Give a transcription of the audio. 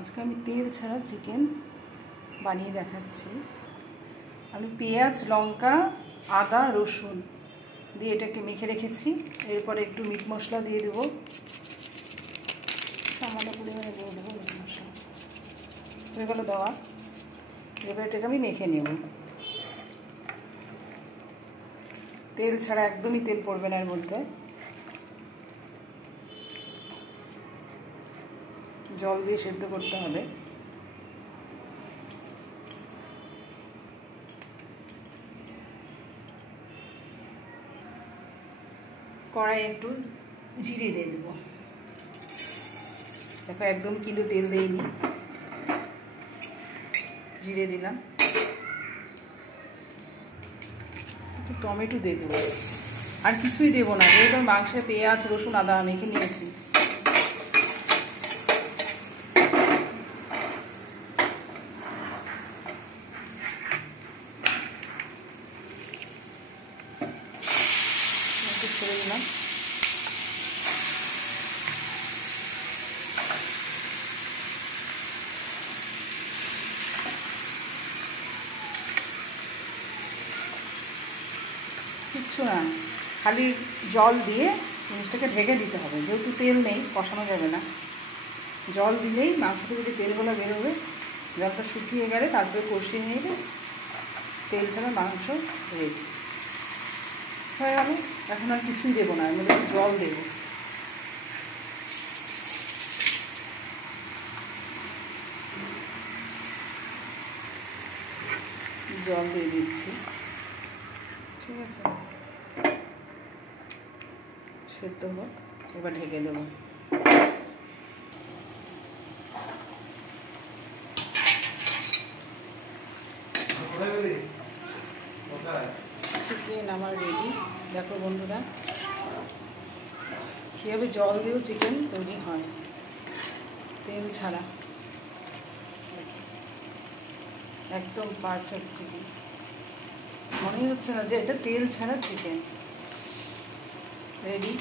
আজকে আমি তেল ছাড়া চিকেন বানিয়ে দেখাচ্ছি। আমি পেঁয়াজ, লঙ্কা, আদা, রসুন দিয়ে এটাকে মেখে রেখেছি। এরপরে একটু মিট মশলা দিয়ে দেবো, সামান্য পরিমাণে দিয়ে দেবো মিট মশলা। এগুলো দেওয়া, এবার এটাকে আমি মেখে নেব। তেল ছাড়া, একদমই তেল পড়বে না এর মধ্যে। জল দিয়ে সেদ্ধ করতে হবে। কড়াই একটু জিরে দিয়ে দেবো। দেখো একদম কিলো তেল দেইনি, জিরে দিলাম। একটু টমেটো দিয়ে দেবো, আর কিছুই দেবো না, যেহেতু মাংসে পেঁয়াজ, রসুন, আদা মেখে নিয়েছি। ছেড়ে দিলাম। কিচ্ছু না, খালি জল দিয়ে জিনিসটাকে ঢেকে দিতে হবে, যেহেতু তেল নেই, কষানো যাবে না। জল দিলেই মাংস থেকে যে তেলগুলো বেরোবে, জলটা শুকিয়ে গেলে তারপরে কষিয়ে নিয়ে তেল ছাড়া মাংস রেডি হয়ে গেল। এখন আর কিছুই দেবো না, এর মধ্যে জল দেবো। জল দিয়ে দিচ্ছি, ঠিক আছে, সেদ্ধ হোক। এবার ঢেকে দেবো। চিকেন আমার রেডি। দেখো বন্ধুরা, কীভাবে জল দিয়েও চিকেন তৈরি হয় তেল ছাড়া। একদম পারফেক্ট চিকেন, মনেই হচ্ছে না যে এটা তেল ছাড়া চিকেন। রেডি।